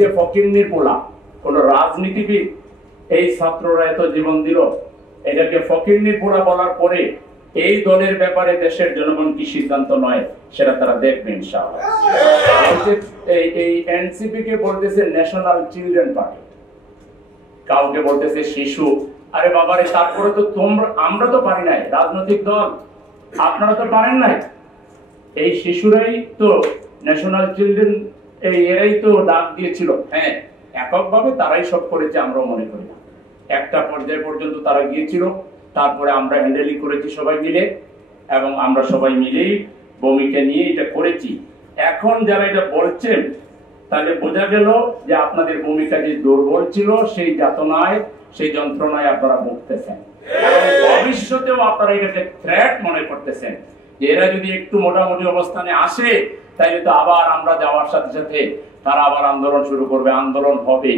যে ফকিন্নির পোলা কোন রাজনীতিবিদ এই ছাত্ররা এত জীবন দিল, এটাকে ফকিন্নির পোলা বলার পরে এই দলের ব্যাপারে দেশের জনগণ কি সিদ্ধান্ত নয় সেটা তারা দেখবে ইনশাআল্লাহ। এই এনসিপি কে বলতেছে ন্যাশনাল চিলড্রেন পার্টি, কাউকে বলতেছে শিশু। আরে বাবারে, তারপরে তো আমরা তো পারি নাই, রাজনৈতিক দল আপনারা তো পারেন নাই। এই শিশুরাই তো ন্যাশনাল চিলড্রেন, এরাই তো ডাক দিয়েছিল। হ্যাঁ, এককভাবে তারাই সব করেছে, আমরাও মনে করি না। একটা পর্যায় পর্যন্ত তারা গিয়েছিল, তারপরে আমরা হ্যান্ডেলিং করেছি সবাই মিলে, এবং আমরা সবাই মিলেই ভূমিকা নিয়ে এটা করেছি। এখন যারা এটা বলছেন, তাহলে বোঝা গেল যে আপনাদের ভূমিকা যে দুর্বল ছিল, সেই যাতনায়, সেই যন্ত্রণায় আপনারা ভুগতেছেন। ভবিষ্যতেও আপনারা এটাকে থ্রেট মনে করতেছেন যে এরা যদি একটু মোটামুটি অবস্থানে আসে, তাইলে তো আবার আমরা যাওয়ার সাথে সাথে তারা আবার আন্দোলন শুরু করবে। আন্দোলন হবে,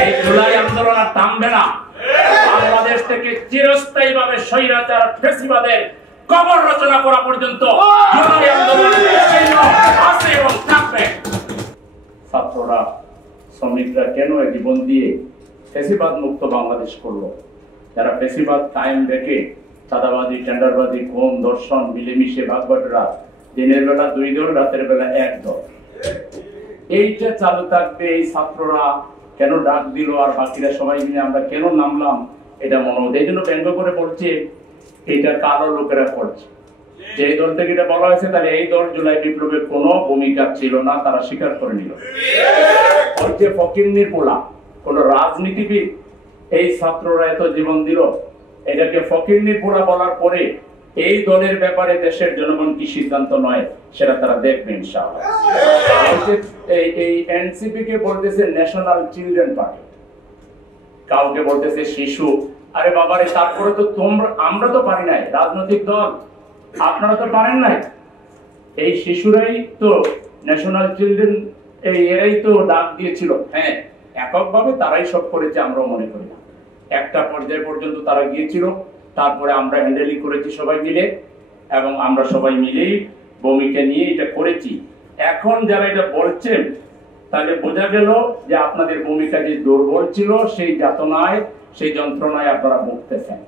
এই জুলাই আন্দোলন আর থামবে না। বাংলাদেশ থেকে চিরস্থায়ী ভাবে স্বৈরাচার ফ্যাসিবাদের কবর রচনা করা পর্যন্ত জুলাই আন্দোলন আছে এবং থাকবে। ছাত্ররা, শ্রমিকরা কেন জীবন দিয়ে ফ্যাসিবাদ মুক্ত বাংলাদেশ করলো? যারা ফ্যাসিবাদ কায়েম রেখে চাঁদাবাজি, টেন্ডারবাজি, খুন, ধর্ষণ, মিলেমিশে ভাগবাটোয়ারা, দিনের বেলা 2 দল, রাতের বেলা 1 দল, এইটা চালু থাকবে। এই ছাত্ররা কেন ডাক দিল আর বাকিরা সবাই মিলে আমরা কেন নামলাম, এটা মনে হতো। এই জন্য ব্যঙ্গ করে বলছে এটা কালো লোকেরা করছে। যে দল থেকে এটা বলা হয়েছে, তাহলে এই দল জুলাই বিপ্লবের কোনো ভূমিকা ছিল না, তারা স্বীকার করে নিল। যে ফকিন্নির পোলা কোন রাজনীতিবিদ এই ছাত্ররা এত জীবন দিল, এটাকে ফকিন্নির পোলা বলার পরে এই দলের ব্যাপারে দেশের জনগণ কি সিদ্ধান্ত নয় সেটা তারা দেখবে ইনশাআল্লাহ। এই এনসিপি কে বলতেছে ন্যাশনাল চিলড্রেন পার্টি, কাউকে বলতেছে শিশু। আরে বাবারে, তারপরে তো আমরা তো পারি নাই, রাজনৈতিক দল আপনারা তো পারেন নাই। এই শিশুরাই তো ন্যাশনাল চিলড্রেন, এরাই তো ডাক দিয়েছিল। হ্যাঁ, এককভাবে তারাই সব করেছে, আমরাও মনে করি না। একটা পর্যায় পর্যন্ত তারা গিয়েছিল, তারপরে আমরা হ্যান্ডেলিং করেছি সবাই মিলে, এবং আমরা সবাই মিলেই ভূমিকা নিয়ে এটা করেছি। এখন যারা এটা বলছেন, তাহলে বোঝা গেল যে আপনাদের ভূমিকা যে দুর্বল ছিল, সেই যাতনায়, সেই যন্ত্রণায় আপনারা ভুগতেছেন।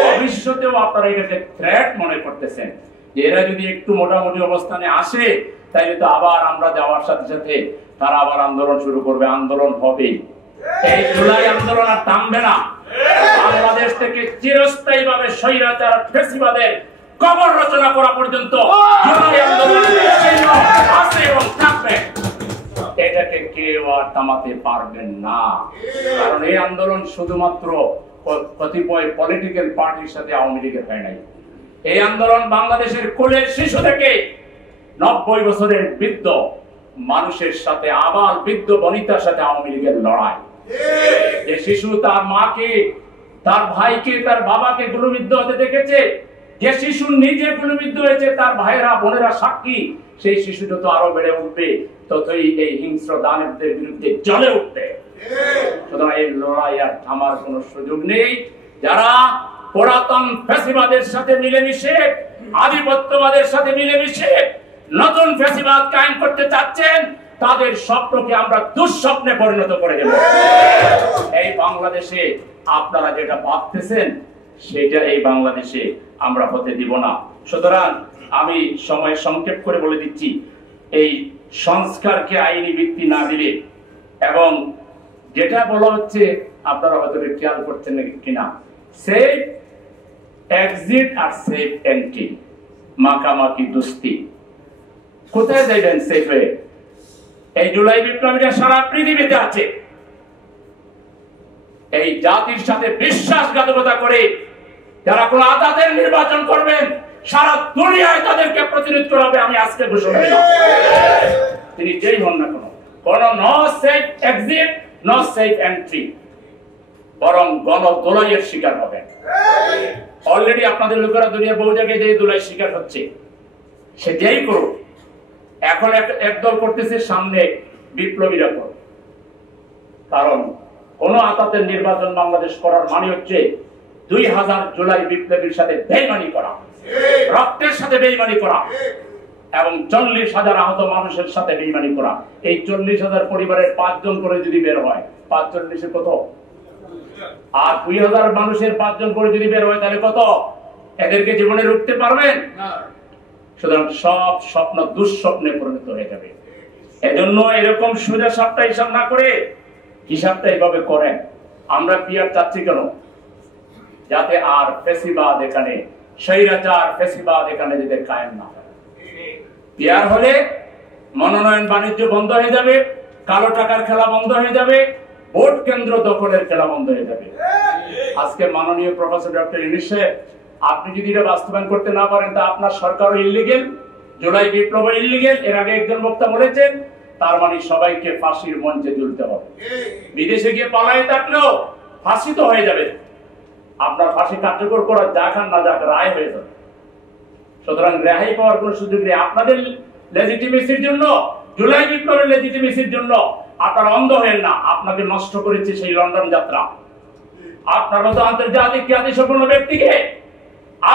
ভবিষ্যতেও আপনারা এটাকে থ্রেট মনে করতেছেন যে এরা যদি একটু মোটামুটি অবস্থানে আসে, তাইলে তো আবার আমরা যাওয়ার সাথে সাথে তারা আবার আন্দোলন শুরু করবে। আন্দোলন হবে, এই জুলাই আন্দোলন আর থামবে না। বাংলাদেশ থেকে চিরস্থায়ী ভাবে স্বৈরাচার ফ্যাসিবাদের কবর রচনা করা পর্যন্ত জুলাই আন্দোলন আছে এবং থাকবে। এটাকে কেউ আর থামাতে পারবেন না, কারণ এই আন্দোলন শুধুমাত্র কতিপয় পলিটিক্যাল পার্টির সাথে আওয়ামী লীগের হয় নাই। এই আন্দোলন বাংলাদেশের কোলের শিশু থেকে 90 বছরের বৃদ্ধ মানুষের সাথে, আবার বৃদ্ধ বনিতার সাথে আওয়ামী লীগের লড়াই। যে শিশু তার মাকে, তার ভাইকে, তার বাবাকে গুলিবিদ্ধ হতে দেখেছে, যে শিশু নিজে গুলিবিদ্ধ হয়েছে, তার ভাইয়েরা বোনেরা সাক্ষী, সেই শিশু যত আরো বেড়ে উঠবে, ততই এই হিংস্র দানবদের বিরুদ্ধে জ্বলে উঠবে। সুতরাং এই লড়াই আর থামার কোনো সুযোগ নেই। যারা পুরাতন ফ্যাসিবাদের সাথে মিলেমিশে, আধিপত্যবাদের সাথে মিলেমিশে নতুন ফ্যাসিবাদ কায়েম করতে চাচ্ছেন, তাদের স্বপ্নকে আমরা দুঃস্বপ্নে পরিণত করে দেব। এই বাংলাদেশে আপনারা যেটা ভাবতেছেন, সেটা এই বাংলাদেশে আমরা হতে দিব না। সুতরাং আমি সময় সংক্ষেপ করে বলে দিচ্ছি, এই সংস্কারকে আইনি ভিত্তি না দিলে, এবং যেটা বলা হচ্ছে আপনারা হয়তো খেয়াল করছেন কিনা, সেফ এক্সিট আর সেফ এন্ট্রি, মাখামাখি দুস্তি। কোথায় যাইবেন সেফে? এই জুলাই বিপ্লবীরা সারা পৃথিবীতে আছে। এই জাতির সাথে বিশ্বাসঘাতকতা করে যারা কোন আজাদের নির্বাচন করবেন, সারা দুনিয়ায় তাদেরকে প্রতিরোধ করা হবে। আমি আজকে ঘোষণা দিলাম, তিনি যেই হন না কোন no safe exit, no safe entry, বরং গণদোলাইয়ের শিকার হবেন। অলরেডি আপনাদের লোকেরা দুনিয়া বহু জায়গায় যে দোলাই শিকার হচ্ছে, সে যেই করুক। এখন একদল করতেছে, সামনে বিপ্লবীরা করবে। কারণ কোন আতাতের নির্বাচন বাংলাদেশ করার মানে হচ্ছে 2000 জুলাই বিপ্লবীর সাথে বেইমানি করা, রক্তের সাথে বেইমানি করা। এবং 40,000 আহত মানুষের সাথে বেইমানি করা। এই 40,000 পরিবারের 5 জন করে যদি বের হয়, 5 কত? আর 2,000 মানুষের 5 জন করে যদি বের হয় তাহলে কত? এদেরকে জীবনে রুখতে পারবেন? সুতরাং সব স্বপ্ন দুঃস্বপ্নে পরিণত হয়ে যাবে। এজন্য এরকম সোজা সাপটা হিসাব না করে হিসাবটা এইভাবে করেন। আমরা পিয়ার চাচ্ছি কেন? যাতে আর ফেসিবাদ এখানে, স্বৈরাচার ফেসিবাদ এখানে যাতে কায়েম না হয়। পিয়ার হলে মনোনয়ন বাণিজ্য বন্ধ হয়ে যাবে, কালো টাকার খেলা বন্ধ হয়ে যাবে, ভোট কেন্দ্র দখলের খেলা বন্ধ হয়ে যাবে। আজকে মাননীয় প্রফেসর ডক্টর ইউনূস সাহেব, আপনি যদি এটা বাস্তবায়ন করতে না পারেন তা আপনার সরকারও ইল্লিগেল, জুলাই বিপ্লব ইল্লিগেল। এর আগে একজন বক্তা বলেছেন, তার মানে সবাইকে ফাঁসির মঞ্চে ঝুলতে হবে। বিদেশে গিয়ে পালাই থাকলেও ফাঁসি তো হয়ে যাবে, আপনার ফাঁসি কার্যকর করা যাক আর না যাক রায় হয়ে যাবে। সুতরাং রেহাই পাওয়ার কোন সুযোগ নেই। আপনাদের লেজিটিমেসির জন্য, জুলাই বিপ্লবের লেজিটিমেসির জন্য আপনারা অন্ধ হয়েন না। আপনাকে নষ্ট করেছে সেই লন্ডন যাত্রা। আপনার মতো আন্তর্জাতিক খ্যাতিসম্পন্ন ব্যক্তিকে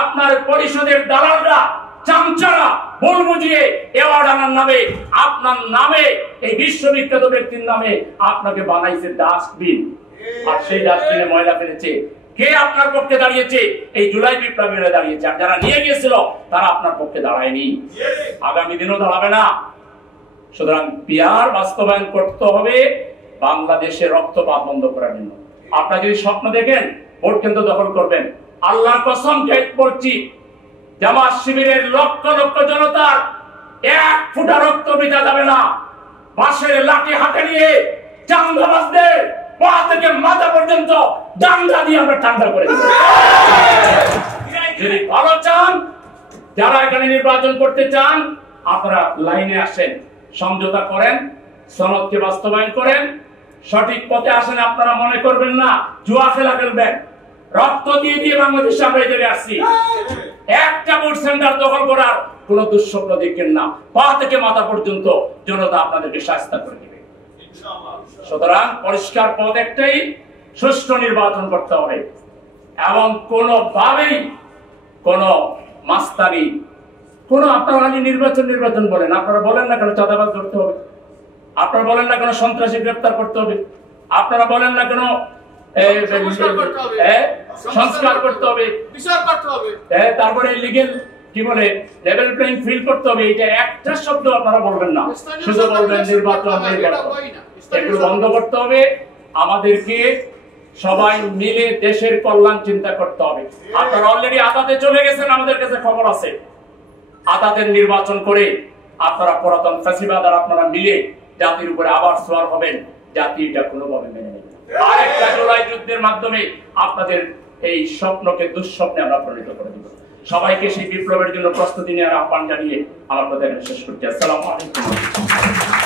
আপনার পরিষদের দালালরা, চামচারা ভুল বুঝিয়ে অ্যাওয়ার্ড আনার নামে, আপনার নামে, এই বিশ্ববিখ্যাত ব্যক্তির নামে আপনাকে বানাইছে ডাস্টবিন। আর সেই ডাস্টবিনে ময়লা ফেলেছে কে? আপনার পক্ষে দাঁড়িয়েছে, এই জুলাই বিপ্লবীরা দাঁড়িয়েছে। আর যারা নিয়ে গিয়েছিল তারা আপনার পক্ষে দাঁড়ায়নি, আগামী দিনও দাঁড়াবে না। সুতরাং পিয়ার বাস্তবায়ন করতে হবে বাংলাদেশের রক্তপাত বন্ধ করার জন্য। আপনারা যদি স্বপ্ন দেখেন ভোট কেন্দ্র দখল করবেন, আল্লাহর কসম বলছি, জামাত শিবিরের লক্ষ লক্ষ জনতার 1 ফোঁটা রক্ত বৃথা যাবে না। বাঁশের লাঠি হাতে নিয়ে চাঁদাবাজদের পা থেকে মাথা পর্যন্ত ডান্ডা দিয়ে আমরা ঠান্ডা করে দেব। যদি ভালো চান, যারা এখানে নির্বাচন করতে চান, আপনারা লাইনে আসেন, সমঝোতা করেন, সনদকে বাস্তবায়ন করেন, সঠিক পথে আসেন। আপনারা মনে করবেন না জুয়া খেলা খেলবেন। রক্ত দিয়ে দিয়ে বাংলাদেশে আমরা এই জায়গায় আসছি। একটা ভোট সেন্টার দখল করার কোন দুঃস্বপ্ন দেখেন না। পা থেকে মাথা পর্যন্ত জনতা আপনাদেরকে শাস্তি করে দিবে। সুতরাং পরিষ্কার পথ একটাই, সুষ্ঠু নির্বাচন করতে হবে এবং কোনোভাবেই কোন মাস্তানি, কোন আপনারা নির্বাচন বলেন, আপনারা বলেন না কেন চাঁদাবাজ ধরতে হবে, আপনারা বলেন না কেন সন্ত্রাসী গ্রেফতার করতে হবে, আপনারা বলেন না কেন সংস্কার করতে হবে, তারপরে লিগেল কি বলে লেভেল প্লেইং ফিল্ড করতে হবে। এটা একটা শব্দ আপনারা বলবেন না, শুধু বলবেন নির্বাচন। এগুলো বন্ধ করতে হবে। আমাদেরকে সবাই মিলে দেশের কল্যাণ চিন্তা করতে হবে। আপনারা অলরেডি আদালতে চলে গেছেন, আমাদের কাছে খবর আছে। আদালতের নির্বাচন করে আপনারা পুরাতন ফ্যাসিবাদ আর আপনারা মিলে জাতির উপরে আবার সোয়ার হবেন। জাতি এটা কোনোভাবে মেনে নেবে। আরেকটা জুলাই যুদ্ধের মাধ্যমে আপনাদের এই স্বপ্নকে দুঃস্বপ্নে আমরা পরিণত করে দেব। সবাইকে সেই বিপ্লবের জন্য প্রস্তুতি নেওয়ার আহ্বান জানিয়ে আমার কথা শেষ করছি। আসসালামু আলাইকুম।